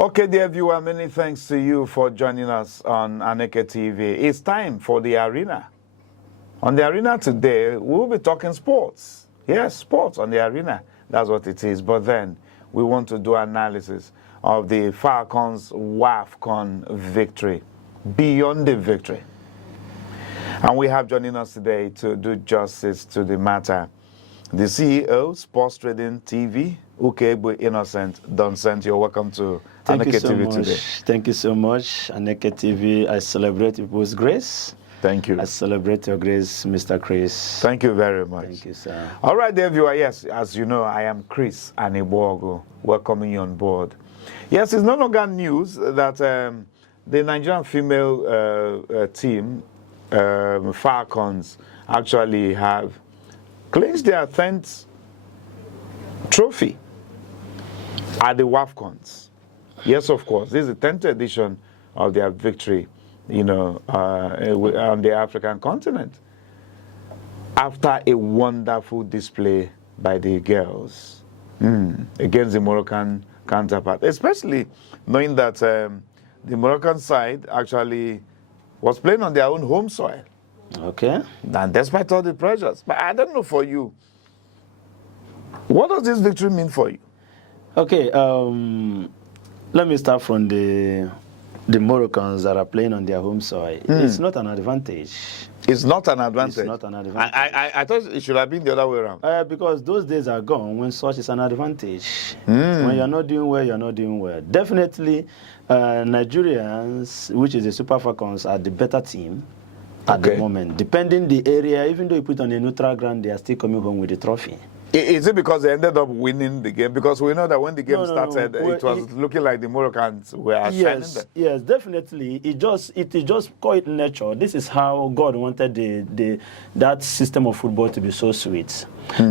Okay, dear viewer, many thanks to you for joining us on Aneke TV. It's time for the arena. On the arena today, we'll be talking sports. Yes, sports on the arena. That's what it is. But then we want to do analysis of the Falcons' WAFCON victory, beyond the victory. And we have joining us today to do justice to the matter the CEO, Sports Trading TV, Ukegbu Innocent Dunsent. You're welcome to Aneke TV today. Thank you so much, Aneke TV. I celebrate people's grace. Thank you. I celebrate your grace, Mr. Chris. Thank you very much. Thank you, sir. All right, dear viewer. Yes, as you know, I am Chris Anibogo, welcoming you on board. Yes, it's no longer news that the Nigerian female team, Falcons, actually have clinched their 10th trophy at the WAFCONs. Yes, of course. This is the 10th edition of their victory, you know, on the African continent. After a wonderful display by the girls against the Moroccan counterpart, especially knowing that the Moroccan side actually was playing on their own home soil. Okay. And despite all the pressures. But I don't know for you, what does this victory mean for you? Okay, let me start from the Moroccans that are playing on their home soil. It's not an advantage. It's not an advantage. It's not an advantage. I thought it should have been the other way around. Because those days are gone when such is an advantage. When you're not doing well, you're not doing well. Definitely, Nigerians, which is the Super Falcons, are the better team at the moment. Depending the area, even though you put on a neutral ground, they are still coming home with the trophy. Is it because they ended up winning the game? Because we know that when the game started, it was looking like the Moroccans were shining them. Yes, definitely. It is just call it nature. This is how God wanted that system of football to be so sweet.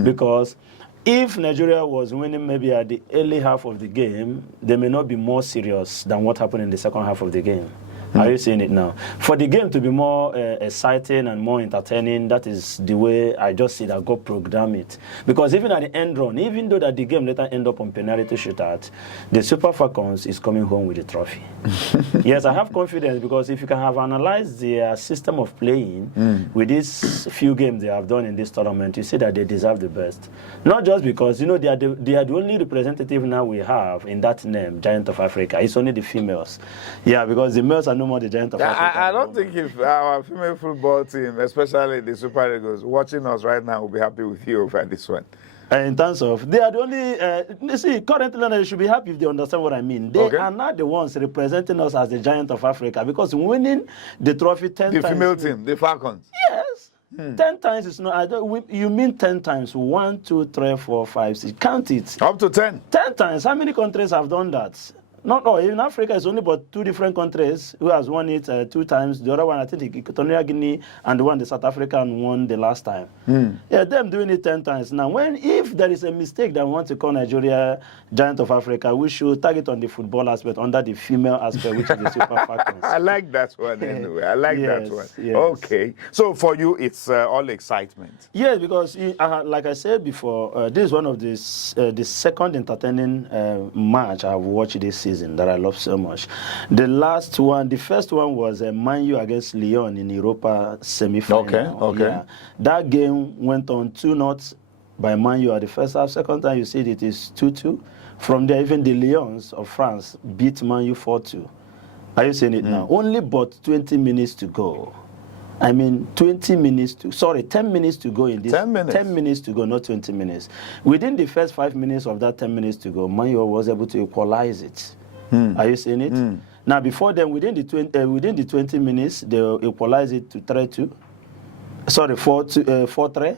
Because if Nigeria was winning maybe at the early half of the game, they may not be more serious than what happened in the second half of the game. Are you seeing it now? For the game to be more exciting and more entertaining, that is the way I just see that God programmed it. Because even at the end run, even though that the game later end up on penalty shootout, the Super Falcons is coming home with the trophy. Yes, I have confidence because if you can have analyzed their system of playing with these few games they have done in this tournament, you see that they deserve the best. Not just because, you know, they are the only representative now we have in that name, Giant of Africa. It's only the females. Yeah, because the males are no more the Giant of Africa. I don't think if our female football team, especially the Super Eagles, watching us right now, will be happy with you over this one. In terms of, they are the only, you see, currently they should be happy if they understand what I mean. They are not the ones representing us as the Giant of Africa because winning the trophy 10 times. The female team, the Falcons. Yes. 10 times is not, you mean 10 times. 1, 2, 3, 4, 5, 6. Count it. Up to 10. 10 times. How many countries have done that? Not all. In Africa, it's only but 2 different countries who has won it 2 times. The other one, I think, Equatorial Guinea, and the one, the South African, won the last time. Yeah, them doing it 10 times. Now, if there is a mistake that we want to call Nigeria Giant of Africa, we should target on the football aspect under the female aspect, which is the Super Falcons. I like that one anyway. I like that one. Yes. Okay. So for you, it's all excitement. Yes, because like I said before, this is one of the second entertaining match I've watched this season that I love so much. The first one was Man U against Lyon in Europa semi-final. Okay. Yeah. That game went on 2-0 by Man U at the first half. Second time you see it is 2-2. From there, even the Lions of France beat Man U 4-2. Are you seeing it now? Only but 20 minutes to go. I mean, 10 minutes to go in this. 10 minutes. 10 minutes to go, not 20 minutes. Within the first 5 minutes of that 10 minutes to go, Man U was able to equalize it. Are you seeing it? Now, before then, within the 20 minutes, they equalized it to 3-2. Sorry, 4-3.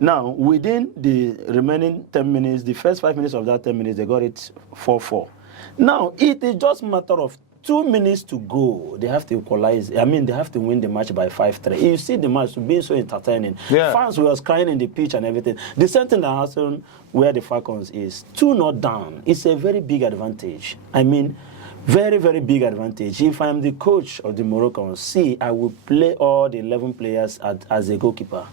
Now, within the remaining 10 minutes, the first 5 minutes of that 10 minutes, they got it 4-4. Now, it is just a matter of 2 minutes to go. They have to equalize. I mean, they have to win the match by 5-3. You see the match being so entertaining. Yeah. Fans were crying in the pitch and everything. The same thing that happened where the Falcons is 2-0 down. It's a very big advantage. I mean, very, very big advantage. If I'm the coach of the Moroccans, I will play all the 11 players as a goalkeeper.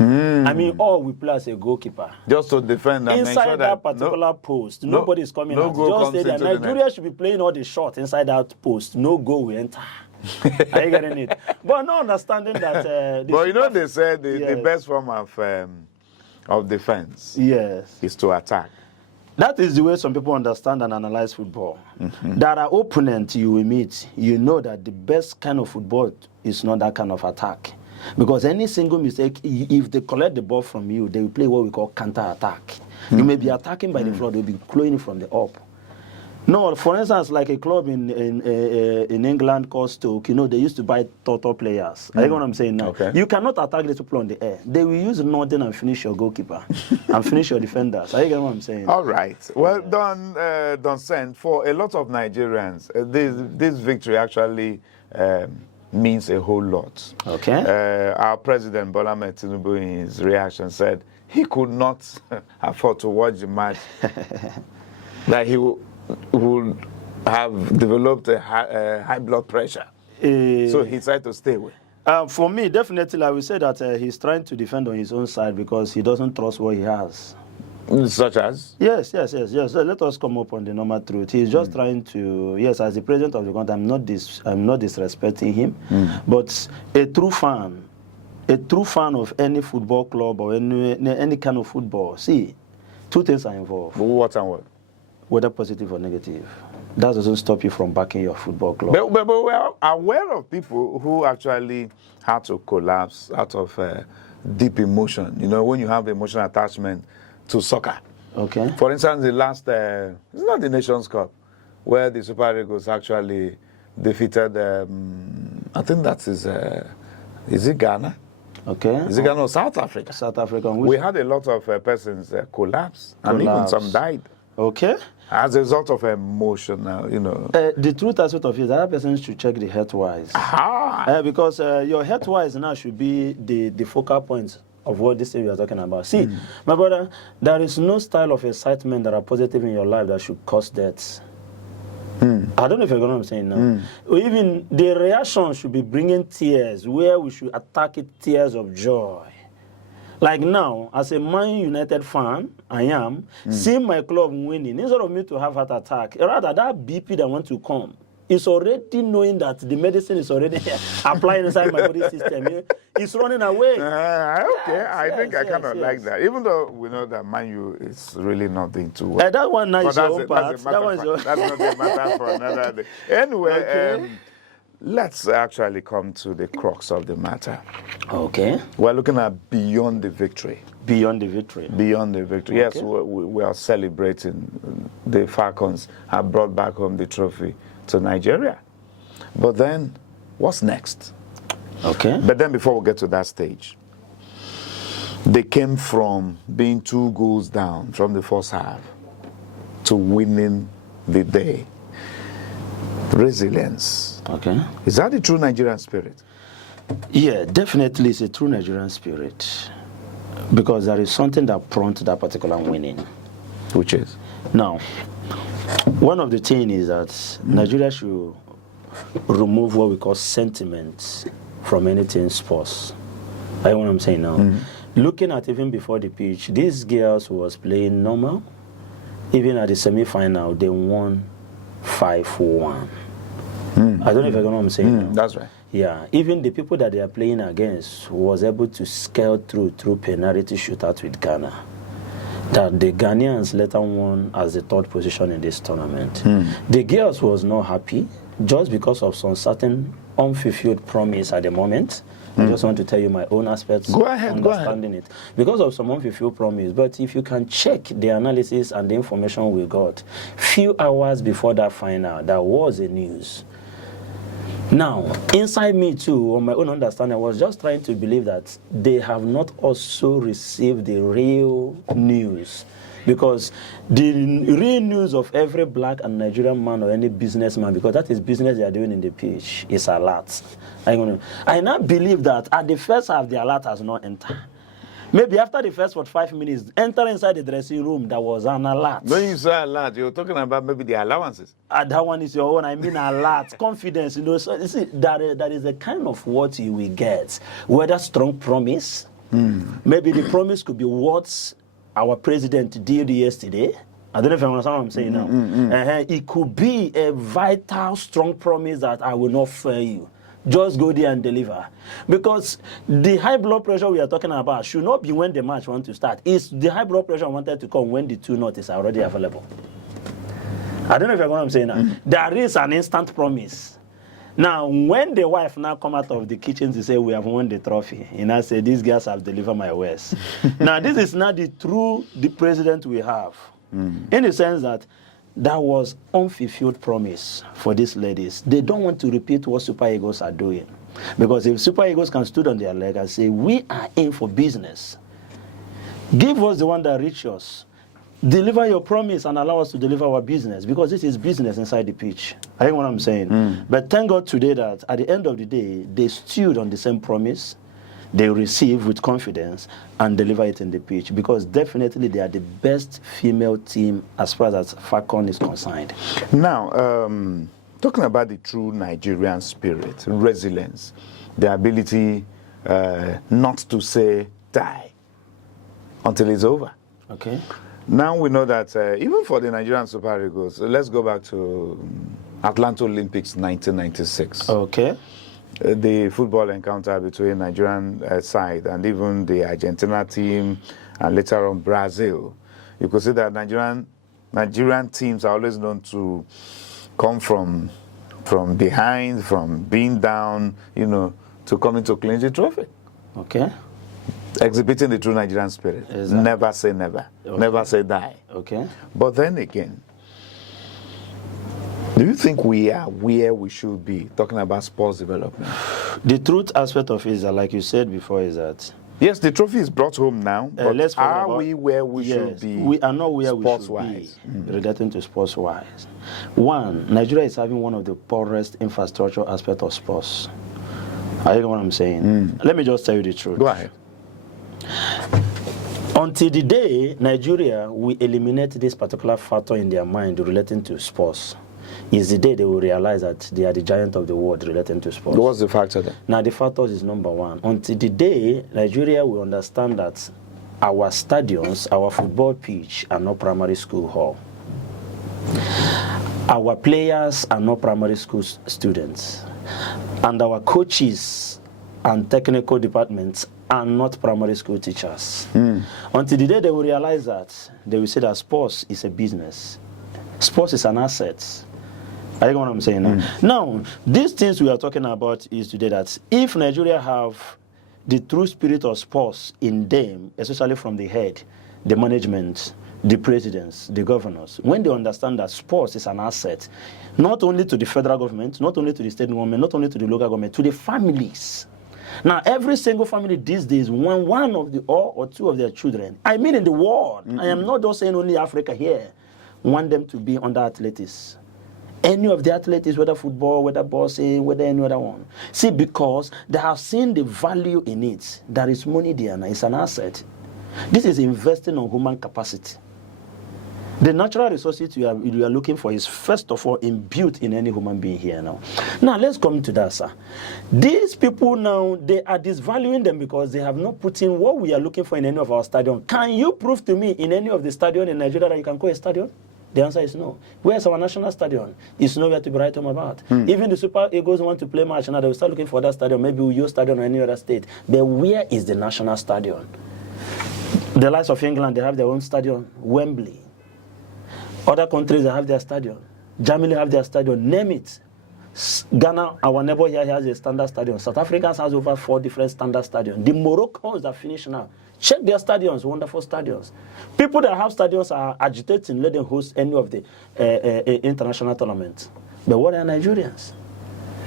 I mean, all we play as a goalkeeper. Just to defend and Inside ensure that particular post, nobody is coming out. Just say that Nigeria should be playing all the shots inside that post. No goal will enter. Are you getting it? But not understanding that. But you know, they said the best form of defense is to attack. That is the way some people understand and analyze football. That are opponent you will meet, you know that the best kind of football is not that kind of attack. Because any single mistake, if they collect the ball from you, they will play what we call counter-attack. You may be attacking by the floor, they'll be closing from the up. No, for instance, like a club in England called Stoke, you know, they used to buy total players. I know what I'm saying now. Okay. You cannot attack the people on the air. They will use nothing and finish your goalkeeper and finish your defenders. I get what I'm saying. All right. Well, Don Sen, for a lot of Nigerians, this victory actually means a whole lot. Okay. Our president, Bola Ahmed Tinubu, in his reaction said he could not afford to watch the match. That he would have developed a high blood pressure. So he tried to stay away. For me, definitely, I would say that he's trying to defend on his own side because he doesn't trust what he has. Such as? Yes. So let us come up on the normal truth. He's just trying to, yes, as the president of the country, I'm not disrespecting him, but a true fan of any football club or any kind of football, see, two things are involved. What and what? Whether positive or negative. That doesn't stop you from backing your football club. But we're aware of people who actually had to collapse out of deep emotion. You know, when you have emotional attachment to soccer. Okay. For instance, the last, it's not the Nations Cup, where the Super Eagles actually defeated, I think that is it Ghana? Okay. Is it Ghana or South Africa? South Africa. We had a lot of persons collapse, and even some died. Okay. As a result of emotional, you know. The truth aspect of it is that person should check the health-wise. Because your health-wise now should be the focal point of what this thing we are talking about. See, my brother, there is no style of excitement that are positive in your life that should cause deaths. I don't know if you know what I'm saying now. Even the reaction should be bringing tears, where we should attack it tears of joy. Like now, as a Man United fan, I am seeing my club winning. Instead of me to have heart attack, rather that BP that want to come, is already knowing that the medicine is already applying inside my body system. It's running away. Okay, I think I kind of like that. Even though we know that Man U is really not doing too well. That one nice your part. That's not a matter for another day. Anyway, let's actually come to the crux of the matter. Okay. We're looking at beyond the victory. Beyond the victory. Beyond the victory. Okay. Yes, we are celebrating. The Falcons have brought back home the trophy to Nigeria. But then, what's next? Okay. But then before we get to that stage, they came from being 2 goals down from the first half to winning the day. Resilience. Okay. Is that the true Nigerian spirit? Yeah, definitely it's a true Nigerian spirit. Because there is something that prompts that particular winning. Which is? Now, one of the things is that Nigeria should remove what we call sentiment from anything sports. I know what I'm saying now. Looking at even before the pitch, these girls who was playing normal, even at the semi-final, they won 5-1. I don't know if you know what I'm saying now. That's right. Yeah, even the people that they are playing against was able to scale through penalty shootout with Ghana. That the Ghanaians later won as the 3rd position in this tournament. The girls was not happy just because of some certain unfulfilled promise at the moment. I just want to tell you my own aspects understanding it. Because of some unfulfilled promise. But if you can check the analysis and the information we got, few hours before that final, there was a news. Now, inside me too, on my own understanding, I was just trying to believe that they have not also received the real news. Because the real news of every black and Nigerian man or any businessman, because that is business they are doing in the pitch, is alert. I now believe that at the first half, the alert has not entered. Maybe after the first 5 minutes, enter inside the dressing room, there was an alert. When you say alert, you're talking about maybe the allowances. That one is your own. I mean alert, confidence. So you see, that is the kind of what you will get. Whether strong promise, Maybe the promise could be what our president did yesterday. I don't know if you understand what I'm saying now. It could be a vital, strong promise that I will not fail you. Just go there and deliver. Because the high blood pressure we are talking about should not be when the match wants to start. It's the high blood pressure wanted to come when the 2-0 is already available. I don't know if you know what I'm saying now. There is an instant promise. Now, when the wife now come out of the kitchen to say, we have won the trophy, and I say, these girls have delivered my words. Now, this is not the president we have. In the sense that that was unfulfilled promise for these ladies. They don't want to repeat what Super Eagles are doing. Because if Super Eagles can stand on their leg and say, we are in for business, give us the one that reaches us. Deliver your promise and allow us to deliver our business, because this is business inside the pitch. I think what I'm saying. But thank God today that at the end of the day, they stood on the same promise. They receive with confidence and deliver it in the pitch, because definitely they are the best female team as far as Falcon is concerned. Now, talking about the true Nigerian spirit, resilience, the ability not to say die until it's over. Okay. Now we know that even for the Nigerian Super Eagles, let's go back to Atlanta Olympics 1996. Okay. The football encounter between Nigerian side and even the Argentina team, and later on Brazil. You could see that Nigerian teams are always known to come from behind, from being down, to coming to clinch the trophy. Okay. Exhibiting the true Nigerian spirit. Exactly. Never say never. Okay. Never say die. Okay. But then again, do you think we are where we should be, talking about sports development? The truth aspect of it is that, like you said before, is that... Yes, the trophy is brought home now, but are we where we should be? We are not where we should be relating to sports-wise. One, Nigeria is having one of the poorest infrastructure aspect of sports. I know what I'm saying. Let me just tell you the truth. Go ahead. Until the day Nigeria will eliminate this particular factor in their mind relating to sports, is the day they will realize that they are the giant of the world relating to sports. What's the factor then? Now, the factor is number one. Until the day Nigeria will understand that our stadiums, our football pitch are not primary school hall. Our players are not primary school students. And our coaches and technical departments are not primary school teachers. Until the day they will realize that, they will say that sports is a business. Sports is an asset. I think what I'm saying now. Now, these things we are talking about is today that if Nigeria have the true spirit of sports in them, especially from the head, the management, the presidents, the governors, when they understand that sports is an asset, not only to the federal government, not only to the state government, not only to the local government, to the families. Now, every single family these days, one of the or two of their children, I mean in the world, I am not just saying only Africa here, want them to be under athletics. Any of the athletes, whether football, whether boxing, whether any other one. See, because they have seen the value in it. There is money there now. It's an asset. This is investing on human capacity. The natural resources you are looking for is, first of all, imbued in any human being here now. Now, let's come to that, sir. These people now, they are disvaluing them because they have not put in what we are looking for in any of our stadiums. Can you prove to me in any of the stadiums in Nigeria that you can call a stadium? The answer is no. Where's our national stadium? It's nowhere to be right home about. Even the Super Eagles want to play match, now they will start looking for that stadium. Maybe we'll use stadium in any other state. But where is the national stadium? The likes of England, they have their own stadium, Wembley. Other countries, they have their stadium. Germany have their stadium. Name it. Ghana, our neighbor here, has a standard stadium. South Africa has over 4 different standard stadiums. The Moroccans that finish now. Check their stadiums, wonderful stadiums. People that have stadiums are agitating, let them host any of the international tournaments. But what are Nigerians?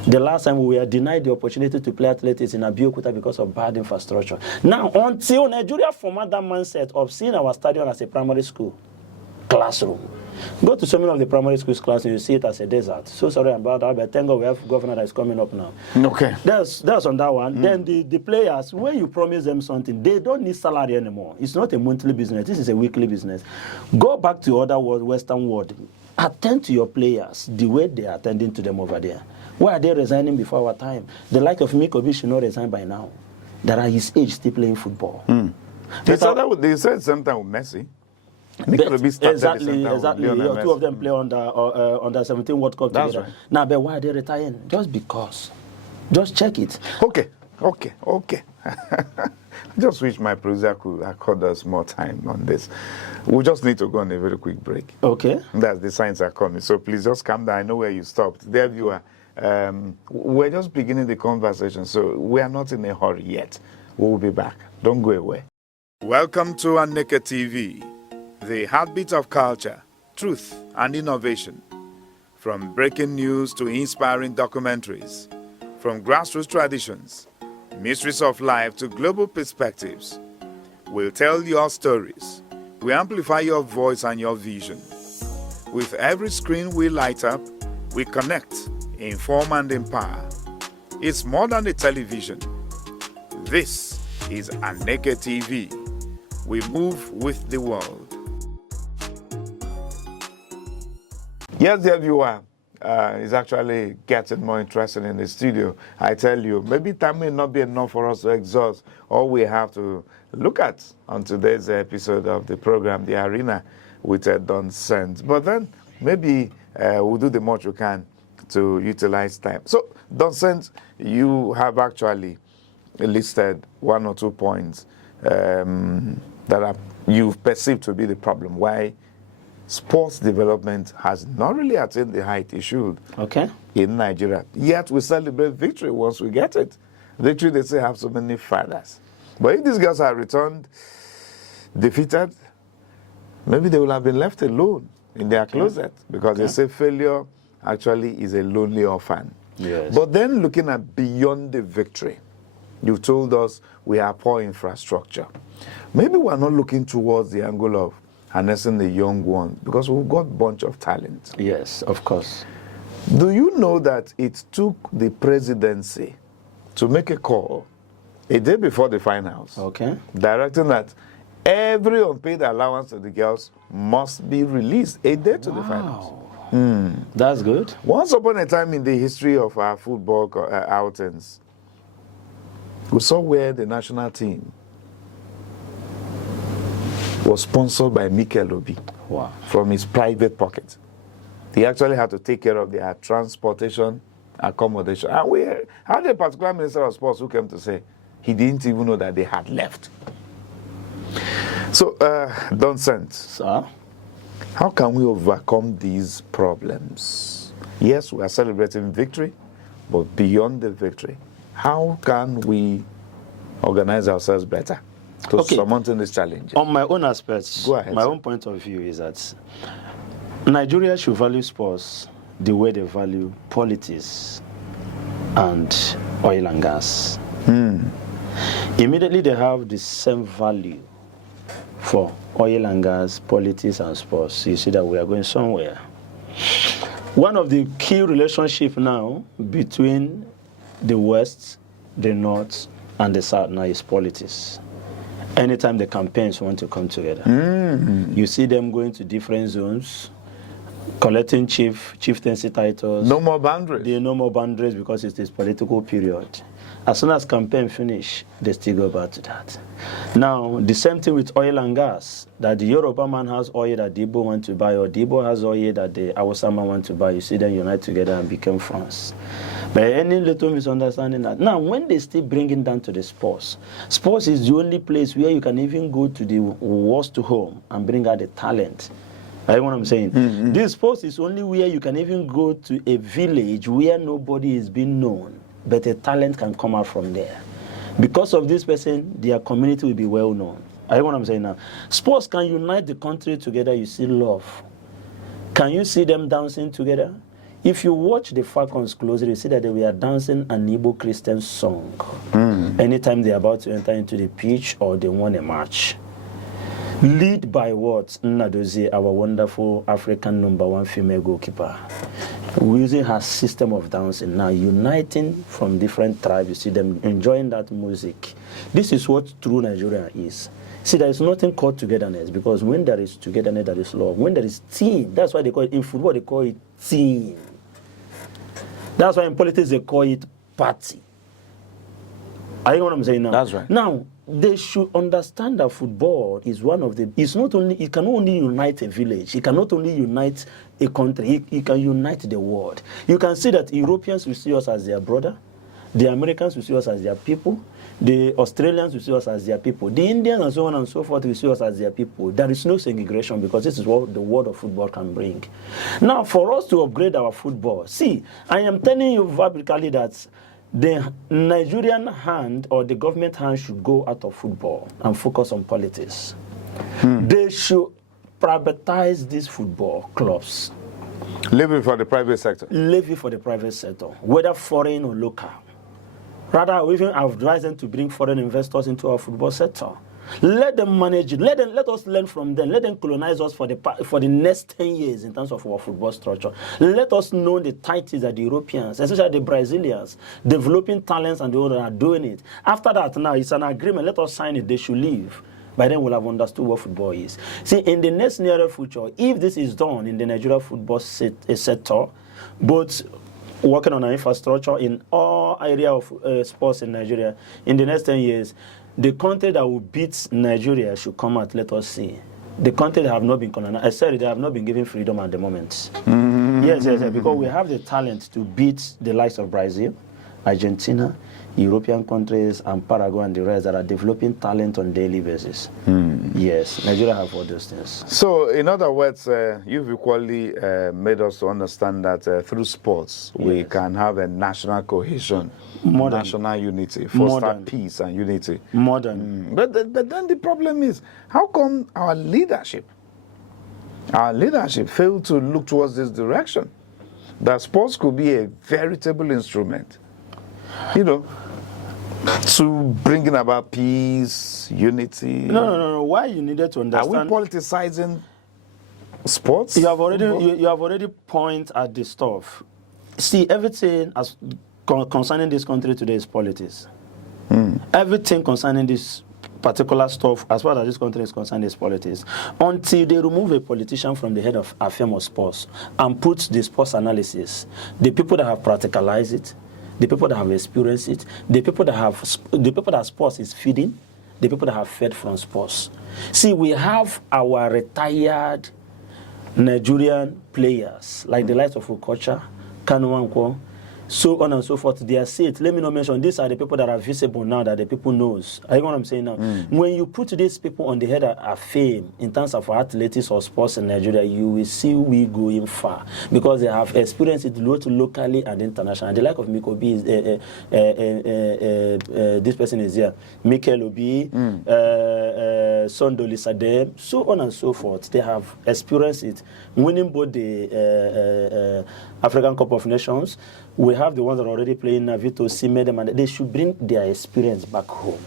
The last time we were denied the opportunity to play athletics in Abeokuta because of bad infrastructure. Now, until Nigeria format that mindset of seeing our stadium as a primary school classroom, go to so many of the primary schools classrooms, you see it as a desert. So sorry about that, but thank God we have a governor that is coming up now. Okay. That's on that one. Then the players, when you promise them something, they don't need salary anymore. It's not a monthly business. This is a weekly business. Go back to other world, Western world. Attend to your players the way they are attending to them over there. Why are they resigning before our time? The like of Mikobi should not resign by now. that are his age still playing football. They said same time with Messi. Exactly. Yeah, two of them play under 17 World Cup That's together. right. Now, but why are they retiring? Just because. Just check it. Okay. I just wish my producer could accord us more time on this. We just need to go on a very quick break. Okay. That's the signs are coming. So please just calm down. I know where you stopped. There you are. We're just beginning the conversation, so we are not in a hurry yet. We'll be back. Don't go away. Welcome to Aneke TV, the heartbeat of culture, truth, and innovation. From breaking news to inspiring documentaries, from grassroots traditions, mysteries of life to global perspectives, we'll tell your stories. We amplify your voice and your vision. With every screen we light up, we connect, inform, and empower. It's more than a television. This is Aneke TV. We move with the world. Yes, there you are. It's actually getting more interesting in the studio. I tell you, maybe time may not be enough for us to exhaust all we have to look at on today's episode of the program, The Arena, with Don Sent. But then maybe we'll do the much we can to utilize time. So, Don Sent, you have actually listed one or two points that you've perceived to be the problem, why sports development has not really attained the height it should in Nigeria. Yet we celebrate victory once we get it. Victory, they say, have so many fathers. But if these girls are returned defeated, maybe they will have been left alone in their closet, because they say failure actually is a lonely orphan. Yes. But then looking at beyond the victory, you told us we have poor infrastructure. Maybe we're not looking towards the angle of harnessing the young ones, because we've got a bunch of talent. Yes, of course. Do you know that it took the presidency to make a call a day before the finals, directing that every unpaid allowance to the girls must be released a day to the finals? That's good. Once upon a time in the history of our football outings, we saw where the national team was sponsored by Mikel Obi from his private pocket. He actually had to take care of their transportation, accommodation. And we had a particular minister of sports who came to say he didn't even know that they had left. So, Don Sent, Sir? How can we overcome these problems? Yes, we are celebrating victory, but beyond the victory, how can we organize ourselves better to surmounting this challenge? On my own aspects, my own point of view is that Nigeria should value sports the way they value politics and oil and gas. Immediately they have the same value for oil and gas, politics and sports. You see that we are going somewhere. One of the key relationships now between the West, the North, and the South now is politics. Anytime the campaigns want to come together, you see them going to different zones, collecting chieftaincy titles. No more boundaries. There are no more boundaries because it is political period. As soon as campaign finish, they still go back to that. Now, the same thing with oil and gas, that the Yoruba man has oil that the Igbo want to buy, or the Igbo has oil that the Hausa man want to buy. You see them unite together and become France. But any little misunderstanding that. Now, when they still bring it down to the sports is the only place where you can even go to the worst home and bring out the talent. You know what I'm saying? This sports is only where you can even go to a village where nobody is being known, but a talent can come out from there. Because of this person, their community will be well known. You know what I'm saying now? Sports can unite the country together. You see love. Can you see them dancing together? If you watch the Falcons closely, you see that they were dancing an Igbo Christian song anytime they're about to enter into the pitch or they won a match. Lead by what? Nnadozie, our wonderful African #1 female goalkeeper. Using her system of dancing now, uniting from different tribes, you see them enjoying that music. This is what true Nigeria is. See, there is nothing called togetherness, because when there is togetherness, there is love. When there is team, that's why they call it, in football, they call it team. That's why in politics, they call it party. Are you know what I'm saying now? That's right. Now, they should understand that football is one of the, it's not only, it can only unite a village, it cannot only unite a country, it can unite the world. You can see that Europeans will see us as their brother, the Americans will see us as their people, the Australians will see us as their people, the Indians and so on and so forth will see us as their people. There is no segregation because this is what the world of football can bring. Now, for us to upgrade our football, see, I am telling you verbally that the Nigerian hand or the government hand should go out of football and focus on politics. They should privatize these football clubs. Leave it for the private sector. Leave it for the private sector, whether foreign or local. Rather, we even advise them to bring foreign investors into our football sector. Let them manage it. Let us learn from them. Let them colonize us for the next 10 years in terms of our football structure. Let us know the titles that the Europeans, especially the Brazilians, developing talents and the others are doing it. After that, now it's an agreement. Let us sign it. They should leave. By then, we'll have understood what football is. See, in the next nearer future, if this is done in the Nigeria football sector, both working on our infrastructure in all area of sports in Nigeria, in the next 10 years, the country that will beat Nigeria should come out. Let us see. The country that have not been colonized, I said they have not been given freedom at the moment. Yes, because we have the talent to beat the likes of Brazil, Argentina, European countries, and Paraguay and the rest that are developing talent on a daily basis. Yes, Nigeria have all those things. So, in other words, you've equally made us to understand that through sports, we can have a national cohesion, national unity, foster peace and unity. But then the problem is, how come our leadership failed to look towards this direction? That sports could be a veritable instrument, you know, to bringing about peace, unity. No. Why you needed to understand? Are we politicizing sports? You have already pointed at the stuff. See, everything as concerning this country today is politics. Everything concerning this particular stuff, as far as this country is concerned, is politics. Until they remove a politician from the head of affairs of sports and put the sports analysis, the people that have practicalized it, the people that have experienced it, the people that sports is feeding, the people that have fed from sports. See, we have our retired Nigerian players, like the likes of Okocha, Kanu Nwankwo, so on and so forth. They are said, let me not mention, these are the people that are visible now that the people knows. Are you know what I'm saying now? When you put these people on the head of fame in terms of athletics or sports in Nigeria, you will see we going far because they have experienced it both locally and internationally. The like of Miko B, this person is here, Mikel Obi, Sondoli Sadem, so on and so forth. They have experienced it, winning both the African Cup of Nations. We have the ones that are already playing Navito, Simedem, and they should bring their experience back home.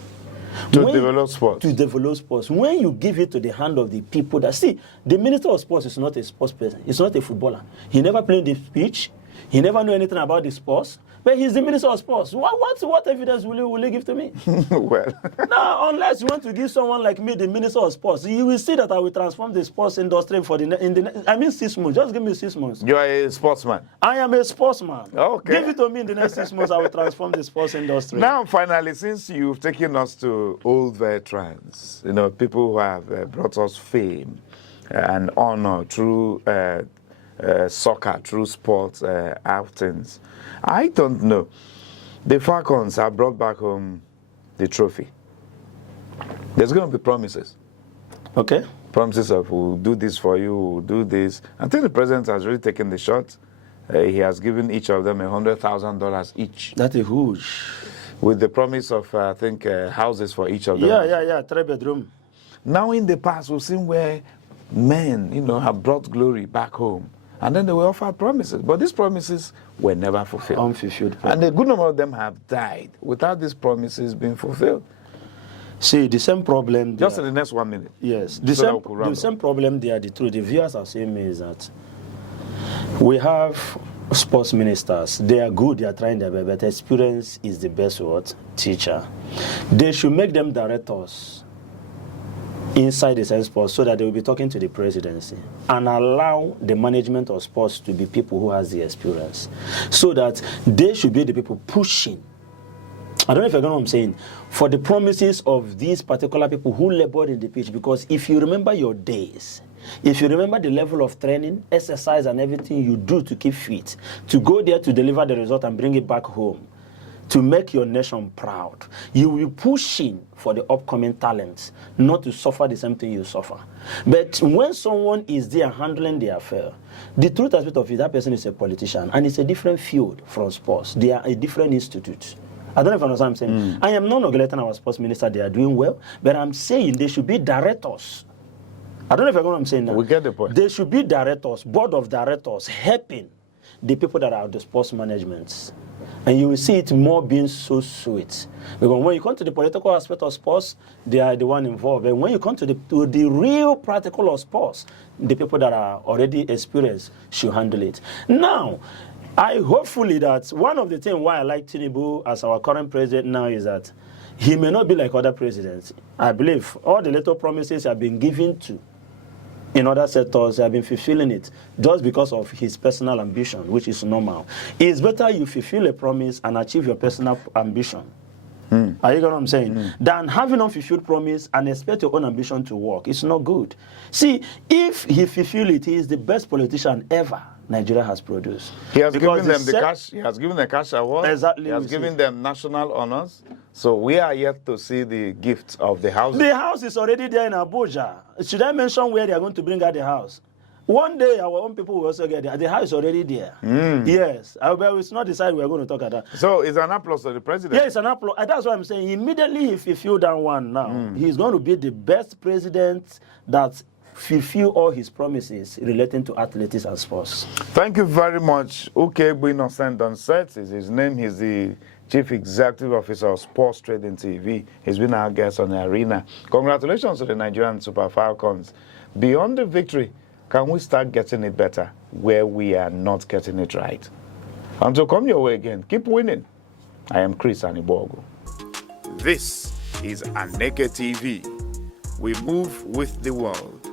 To develop sports. To develop sports. When you give it to the hand of the people that, see, the Minister of Sports is not a sports person. He's not a footballer. He never played the pitch. He never knew anything about the sports. But he's the Minister of Sports. What evidence will you give to me? Well. Now, unless you want to give someone like me the Minister of Sports, you will see that I will transform the sports industry for I mean 6 months. Just give me 6 months. You are a sportsman. I am a sportsman. Okay. Give it to me in the next 6 months. I will transform the sports industry. Now, finally, since you've taken us to old veterans, you know, people who have brought us fame and honor through soccer, through sports outings, I don't know. The Falcons have brought back home the trophy. There's going to be promises. Okay. Promises of, we'll do this for you, we'll do this. I think the president has really taken the shot. He has given each of them $100,000 each. That is huge. With the promise of, I think, houses for each of them. Yeah, 3-bedroom. Now, in the past, we've seen where men, you know, have brought glory back home. And then they were offered promises. But these promises were never fulfilled. Unfulfilled. And a good number of them have died without these promises being fulfilled. See, the same problem... Just in the next 1 minute. Yes. The same problem there, the truth, the viewers are saying is that we have sports ministers. They are good, they are trying their best, but experience is the best word, teacher. They should make them directors inside the same sports so that they will be talking to the presidency and allow the management of sports to be people who has the experience so that they should be the people pushing. I don't know if you know what I'm saying. For the promises of these particular people who labored in the pitch, because if you remember your days, if you remember the level of training, exercise, and everything you do to keep fit, to go there to deliver the result and bring it back home, to make your nation proud, you will be pushing for the upcoming talents, not to suffer the same thing you suffer. But when someone is there handling the affair, the truth aspect of it, that person is a politician, and it's a different field from sports. They are a different institute. I don't know if you understand what I'm saying. I am not neglecting our sports minister, they are doing well, but I'm saying they should be directors. I don't know if you know what I'm saying now. We get the point. They should be directors, board of directors, helping the people that are the sports management. And you will see it more being so sweet. Because when you come to the political aspect of sports, they are the one involved. And when you come to the real practical of sports, the people that are already experienced should handle it. Now, I hopefully that one of the things why I like Tinubu as our current president now is that he may not be like other presidents. I believe all the little promises have been given to in other sectors, have been fulfilling it just because of his personal ambition, which is normal. It's better you fulfill a promise and achieve your personal ambition. Are you getting what I'm saying? Than having unfulfilled promise and expect your own ambition to work. It's not good. See, if he fulfill it, he is the best politician ever Nigeria has produced. He has given them the cash. He has given the cash award. Exactly. He has given them national honors. So we are yet to see the gift of the house. The house is already there in Abuja. Should I mention where they are going to bring out the house? One day our own people will also get there. The house is already there. Yes. But it's not decided we're going to talk about that. So it's an applause to the president. Yeah, it's an applause. That's what I'm saying. Immediately if he fulfill that one now, he's going to be the best president that fulfill all his promises relating to athletics and sports. Thank you very much. Ukegbu Innocent Donset is his name. He's the Chief Executive Officer of Sports Trading TV. He's been our guest on the arena. Congratulations to the Nigerian Super Falcons. Beyond the victory, can we start getting it better where we are not getting it right? Until come your way again, keep winning. I am Chris Aniborgo. This is Aneke TV. We move with the world.